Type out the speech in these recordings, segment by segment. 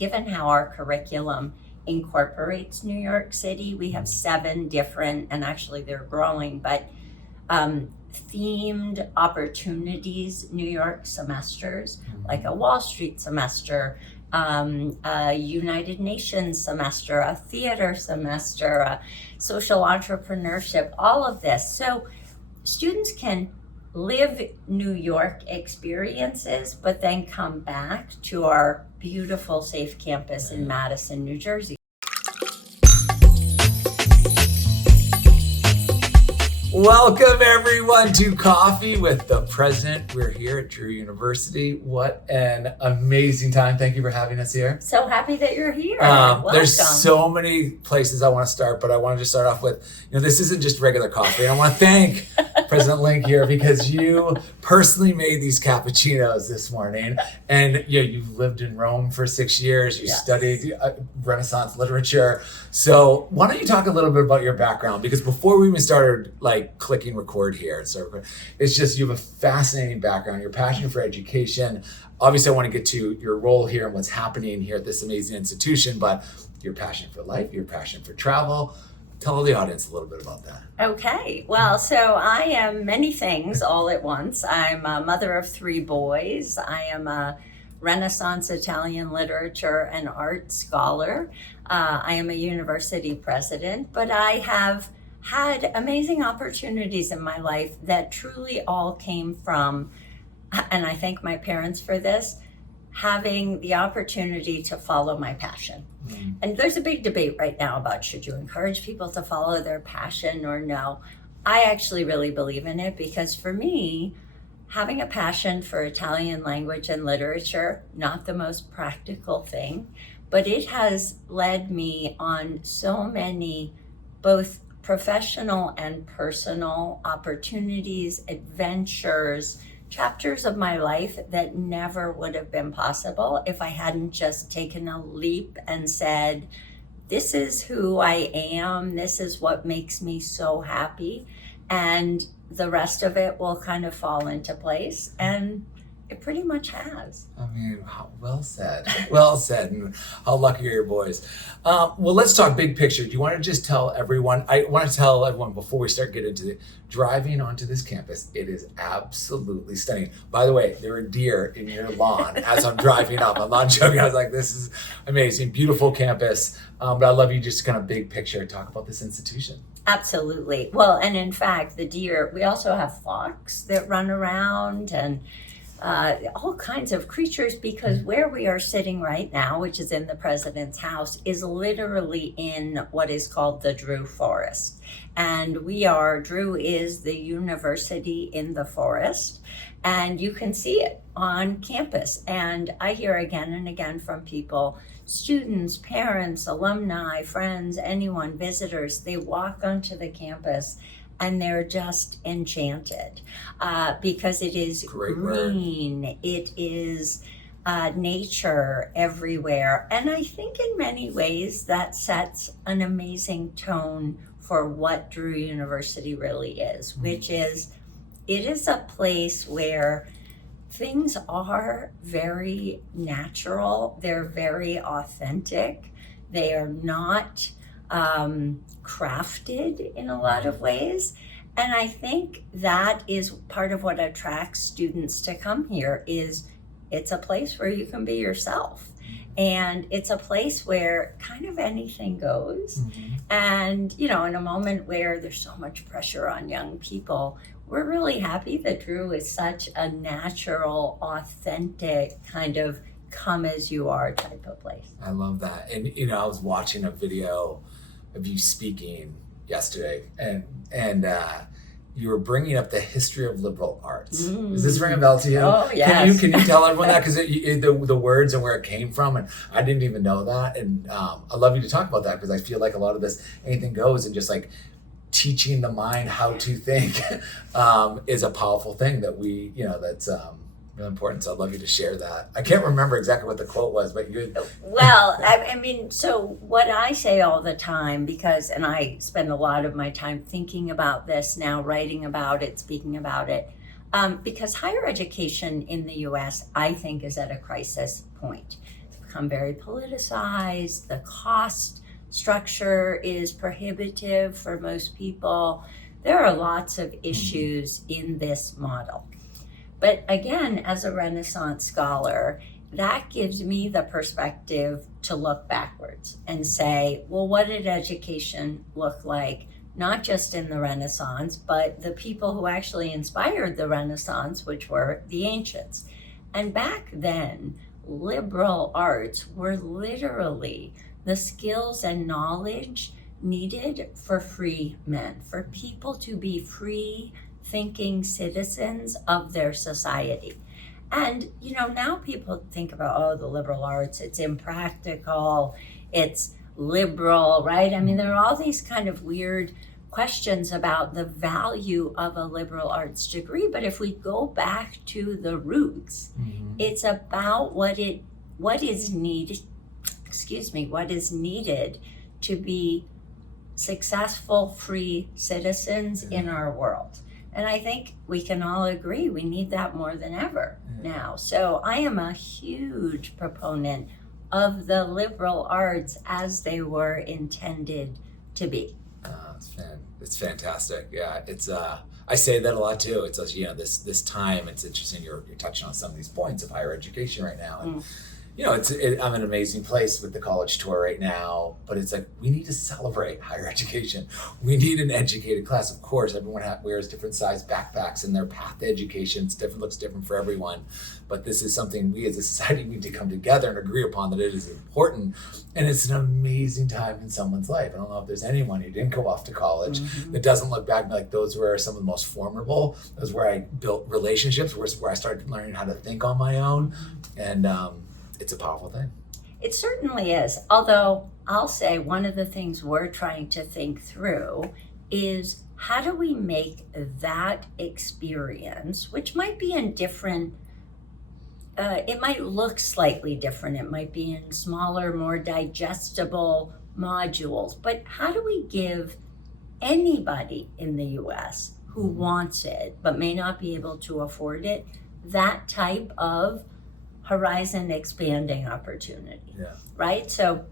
given how our curriculum incorporates New York City, we have 7 different, and actually they're growing, but themed opportunities New York semesters, like a Wall Street semester, a United Nations semester, a theater semester, a social entrepreneurship, all of this. So students can live New York experiences, but then come back to our beautiful, safe campus in Madison, New Jersey. Welcome everyone to Coffee with the President. We're here at Drew University. What an amazing time. Thank you for having us here. So happy that you're here. There's so many places I want to start, but I want to just start off with, this isn't just regular coffee. I want to thank President Link here because you personally made these cappuccinos this morning. And you've lived in Rome for 6 years. You studied Renaissance literature. So why don't you talk a little bit about your background? Because before we even started clicking record here, it's just you have a fascinating background. You're passionate for education. Obviously, I want to get to your role here and what's happening here at this amazing institution, but you're passionate for life, you're passionate for travel. Tell the audience a little bit about that. Okay, well, so I am many things all at once. I'm a mother of 3 boys. I am a Renaissance Italian literature and art scholar. I am a university president, but I have had amazing opportunities in my life that truly all came from, and I thank my parents for this, having the opportunity to follow my passion. And there's a big debate right now about should you encourage people to follow their passion or no. I actually really believe in it because for me, having a passion for Italian language and literature, not the most practical thing, but it has led me on so many both professional and personal opportunities, adventures, chapters of my life that never would have been possible if I hadn't just taken a leap and said, this is who I am, this is what makes me so happy, and the rest of it will kind of fall into place. And it pretty much has. I mean, well said. Well said. And how lucky are your boys? Well, let's talk big picture. Do you want to just tell everyone? I want to tell everyone before we start getting into driving onto this campus. It is absolutely stunning. By the way, there are deer in your lawn as I'm driving up. I'm not joking. I was like, this is amazing. Beautiful campus. But I love you just kind of big picture. Talk about this institution. Absolutely. Well, and in fact, the deer, we also have fox that run around and all kinds of creatures, because where we are sitting right now, which is in the president's house, is literally in what is called the Drew Forest. And Drew is the university in the forest, and you can see it on campus. And I hear again and again from people, students, parents, alumni, friends, anyone, visitors, they walk onto the campus and they're just enchanted because it is green, it is nature everywhere. And I think in many ways that sets an amazing tone for what Drew University really is, which is, it is a place where things are very natural, they're very authentic, they are not crafted in a lot of ways. And I think that is part of what attracts students to come here is it's a place where you can be yourself. And it's a place where kind of anything goes. And, in a moment where there's so much pressure on young people, we're really happy that Drew is such a natural, authentic kind of come as you are type of place. I love that. And, I was watching a video of you speaking yesterday, and you were bringing up the history of liberal arts. Does this ring a bell to you? Oh, yes. Can you tell everyone that? Because the words and where it came from, and I didn't even know that. And I'd love you to talk about that because I feel like a lot of this anything goes, and just like teaching the mind how to think is a powerful thing that we, that's really important. So I'd love you to share that. I can't remember exactly what the quote was, but you. Well, I mean, so what I say all the time, and I spend a lot of my time thinking about this now, writing about it, speaking about it, because higher education in the U.S., I think, is at a crisis point. become very politicized. The cost structure is prohibitive for most people. There are lots of issues in this model. But again, as a Renaissance scholar, that gives me the perspective to look backwards and say, well, what did education look like, not just in the Renaissance, but the people who actually inspired the Renaissance, which were the ancients. And back then, liberal arts were literally the skills and knowledge needed for free men, for people to be free thinking citizens of their society. And, now people think about, the liberal arts, it's impractical, it's liberal, right? I mean, there are all these kind of weird questions about the value of a liberal arts degree. But if we go back to the roots, it's about what is needed to be successful, free citizens in our world. And I think we can all agree we need that more than ever now. So I am a huge proponent of the liberal arts as they were intended to be. It's fantastic. Yeah, it's I say that a lot too. It's this time. It's interesting. You're touching on some of these points of higher education right now, and I'm in an amazing place with the college tour right now. But it's like we need to celebrate higher education. We need an educated class. Of course, everyone wears different size backpacks, and their path to education looks different for everyone. But this is something we as a society need to come together and agree upon that it is important. And it's an amazing time in someone's life. I don't know if there's anyone who didn't go off to college that doesn't look back like those were some of the most formidable. Those where I built relationships, where I started learning how to think on my own. And it's a powerful thing. It certainly is. Although I'll say one of the things we're trying to think through is how do we make that experience, which might be in different, it might look slightly different. It might be in smaller, more digestible modules. But how do we give anybody in the US who wants it, but may not be able to afford it, that type of horizon expanding opportunity, right? So,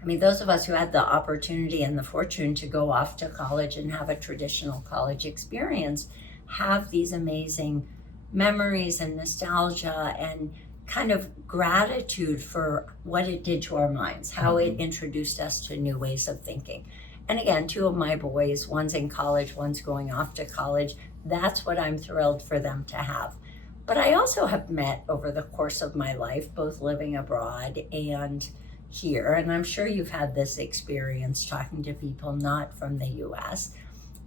I mean, those of us who had the opportunity and the fortune to go off to college and have a traditional college experience have these amazing memories and nostalgia and kind of gratitude for what it did to our minds, how it introduced us to new ways of thinking. And again, two of my boys, one's in college, one's going off to college. That's what I'm thrilled for them to have. But I also have met over the course of my life, both living abroad and here, and I'm sure you've had this experience talking to people not from the US,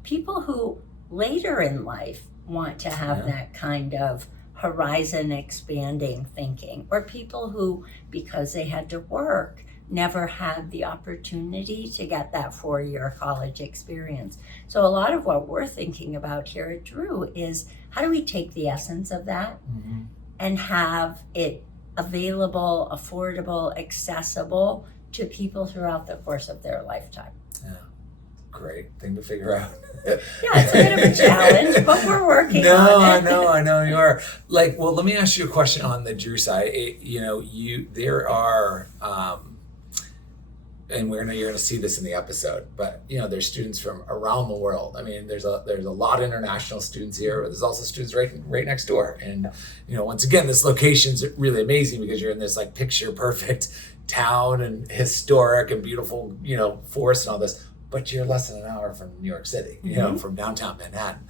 people who later in life want to have that kind of horizon expanding thinking, or people who, because they had to work, never had the opportunity to get that 4-year college experience. So a lot of what we're thinking about here at Drew is how do we take the essence of that and have it available, affordable, accessible to people throughout the course of their lifetime. Yeah, great thing to figure out. Yeah, it's a bit of a challenge, but we're working on it. I know you are. Well, let me ask you a question on the Drew side. There are, and you're gonna see this in the episode, but there's students from around the world. I mean, there's a lot of international students here, but there's also students right next door. And once again, this location's really amazing because you're in this like picture perfect town and historic and beautiful, forest and all this, but you're less than an hour from New York City, from downtown Manhattan.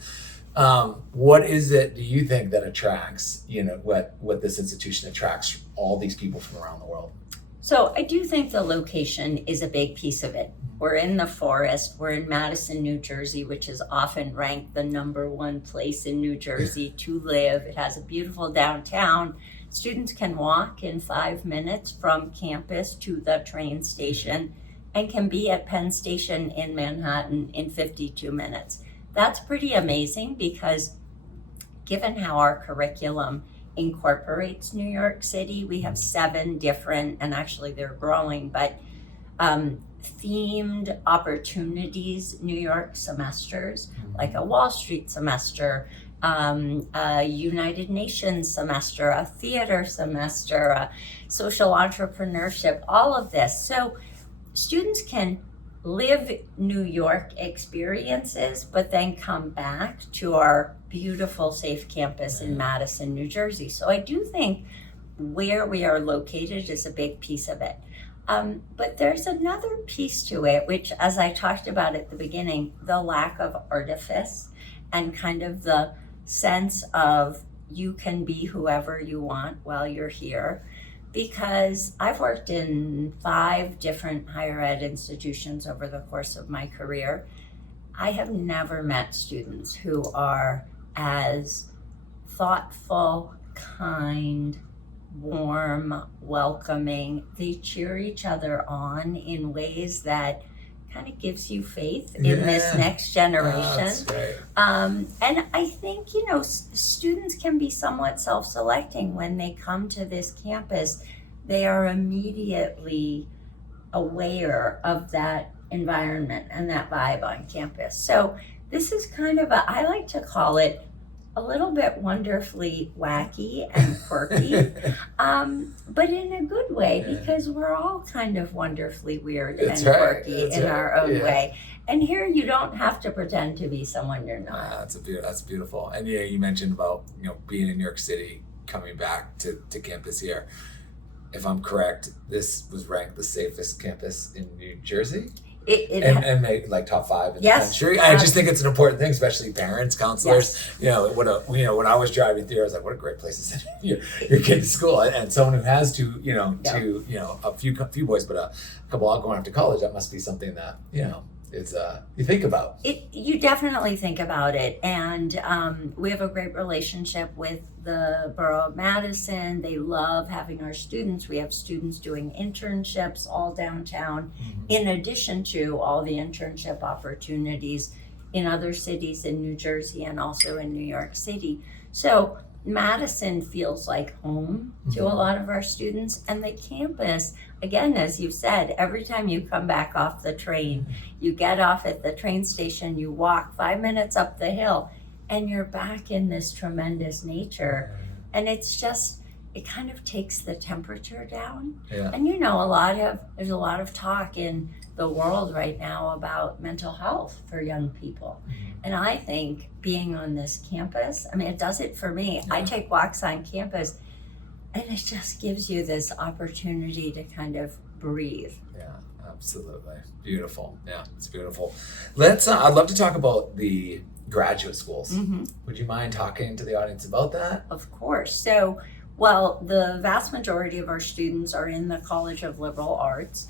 What is it, do you think, that attracts, what this institution attracts all these people from around the world? So I do think the location is a big piece of it. We're in the forest. We're in Madison, New Jersey, which is often ranked the #1 place in New Jersey to live. It has a beautiful downtown. Students can walk in 5 minutes from campus to the train station and can be at Penn Station in Manhattan in 52 minutes. That's pretty amazing because given how our curriculum incorporates New York City, we have 7 different, and actually they're growing, but themed opportunities New York semesters, like a Wall Street semester, a United Nations semester, a theater semester, a social entrepreneurship, all of this. So students can live New York experiences, but then come back to our beautiful, safe campus in Madison, New Jersey. So I do think where we are located is a big piece of it. But there's another piece to it, which, as I talked about at the beginning, the lack of artifice and kind of the sense of you can be whoever you want while you're here. Because I've worked in 5 different higher ed institutions over the course of my career. I have never met students who are as thoughtful, kind, warm, welcoming. They cheer each other on in ways that kind of gives you faith in this next generation. That's great. And I think, students can be somewhat self-selecting when they come to this campus. They are immediately aware of that environment and that vibe on campus. So this is kind of I like to call it a little bit wonderfully wacky and quirky, but in a good way, because we're all kind of wonderfully weird and quirky in our own way. And here you don't have to pretend to be someone you're not. That's beautiful. And yeah, you mentioned about being in New York City, coming back to campus here. If I'm correct, this was ranked the safest campus in New Jersey. And make like top 5 in the country. I just think it's an important thing, especially parents, counselors. Yes. When I was driving through, I was like, what a great place to send your kid to school. And someone who has a few boys, but a couple all going off to college, that must be something that is you think about. You definitely think about it, and we have a great relationship with the Borough of Madison. They love having our students. We have students doing internships all downtown, in addition to all the internship opportunities in other cities in New Jersey and also in New York City. So Madison feels like home to a lot of our students, and the campus, again, as you said, every time you come back off the train, you get off at the train station, you walk 5 minutes up the hill, and you're back in this tremendous nature. And it's just, it kind of takes the temperature down. Yeah. And there's a lot of talk in the world right now about mental health for young people. And I think being on this campus, it does it for me. I take walks on campus, and it just gives you this opportunity to kind of breathe. Yeah, absolutely. Beautiful. Yeah, it's beautiful. I'd love to talk about the graduate schools. Would you mind talking to the audience about that? Of course. So, the vast majority of our students are in the College of Liberal Arts.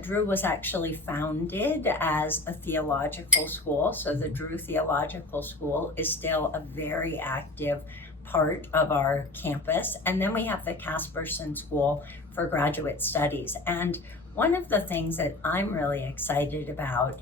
Drew was actually founded as a theological school, so the Drew Theological School is still a very active part of our campus. And then we have the Casperson School for Graduate Studies. And one of the things that I'm really excited about,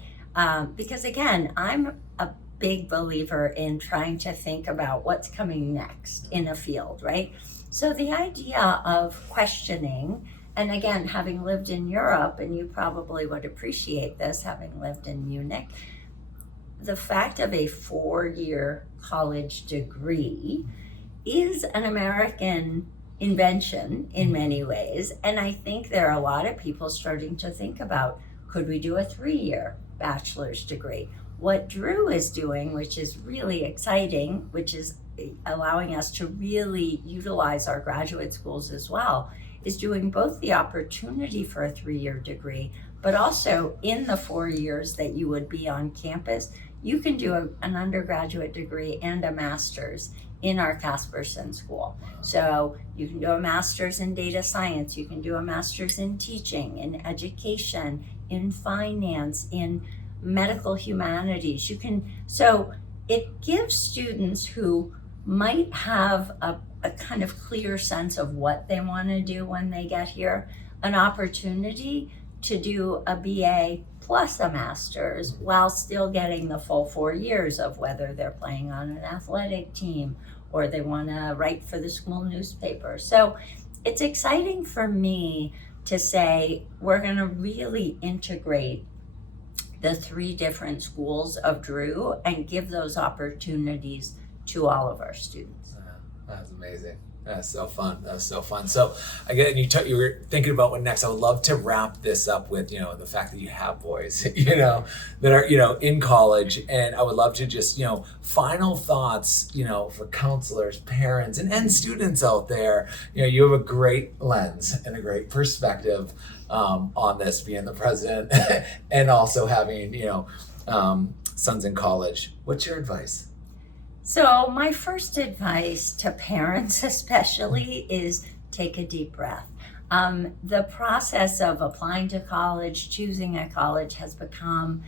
because again, I'm a big believer in trying to think about what's coming next in a field, right? So the idea of questioning, and again, having lived in Europe, and you probably would appreciate this, having lived in Munich, the fact of a 4-year college degree is an American invention in many ways. And I think there are a lot of people starting to think about, could we do a 3-year bachelor's degree? What Drew is doing, which is really exciting, which is allowing us to really utilize our graduate schools as well, is doing both the opportunity for a 3-year degree, but also in the 4 years that you would be on campus, you can do an undergraduate degree and a master's in our Casperson School. So you can do a master's in data science, you can do a master's in teaching, in education, in finance, in medical humanities. So it gives students who might have a kind of clear sense of what they want to do when they get here, an opportunity to do a BA plus a master's while still getting the full 4 years of whether they're playing on an athletic team or they want to write for the school newspaper. So it's exciting for me to say we're going to really integrate the 3 different schools of Drew and give those opportunities to all of our students. That's amazing. That's so fun. That was so fun. So again, you were thinking about what next. I would love to wrap this up with, the fact that you have boys, that are, in college. And I would love to just, final thoughts, for counselors, parents, and students out there. You have a great lens and a great perspective on this, being the president and also having, sons in college. What's your advice? So my first advice to parents especially is take a deep breath. The process of applying to college, choosing a college has become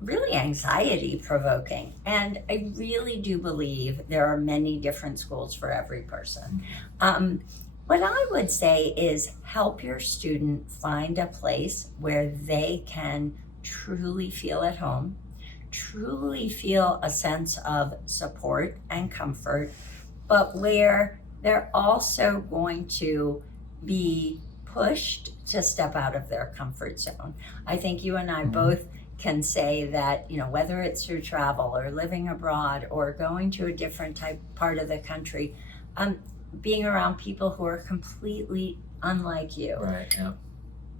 really anxiety provoking. And I really do believe there are many different schools for every person. What I would say is help your student find a place where they can truly feel at home, truly feel a sense of support and comfort, but where they're also going to be pushed to step out of their comfort zone. I think you and I both can say that, whether it's through travel or living abroad or going to a different part of the country, being around people who are completely unlike you. Right. Yeah.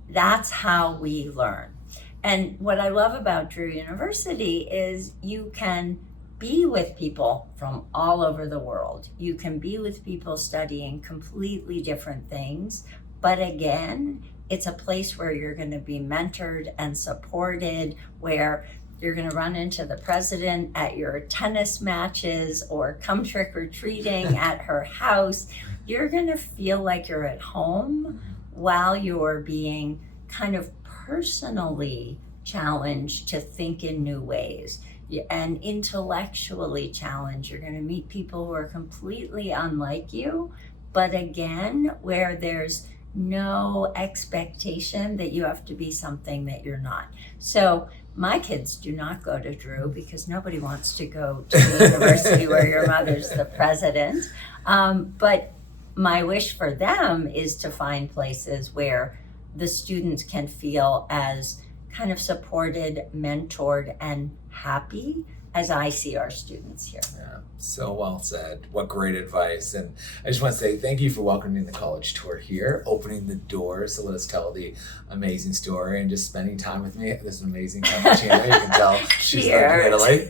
That's how we learn. And what I love about Drew University is you can be with people from all over the world. You can be with people studying completely different things. But again, it's a place where you're going to be mentored and supported, where you're going to run into the president at your tennis matches or come trick-or-treating at her house. You're going to feel like you're at home while you're being kind of personally challenged to think in new ways and intellectually challenged. You're going to meet people who are completely unlike you, but again, where there's no expectation that you have to be something that you're not. So my kids do not go to Drew because nobody wants to go to the university where your mother's the president. But my wish for them is to find places where the students can feel as kind of supported, mentored, and happy as I see our students here. Yeah, so well said. What great advice. And I just want to say thank you for welcoming the college tour here, opening the doors to let us tell the amazing story and just spending time with me. This amazing cappuccino. You can tell she's like Italy.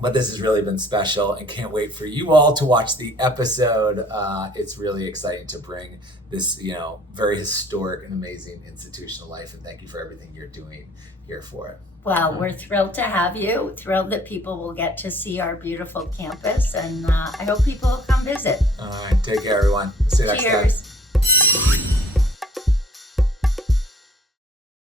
But this has really been special and can't wait for you all to watch the episode. It's really exciting to bring this, very historic and amazing institutional life. And thank you for everything you're doing here for it. Well, we're thrilled to have you, thrilled that people will get to see our beautiful campus, and I hope people will come visit. All right, take care, everyone. See you next time. Cheers.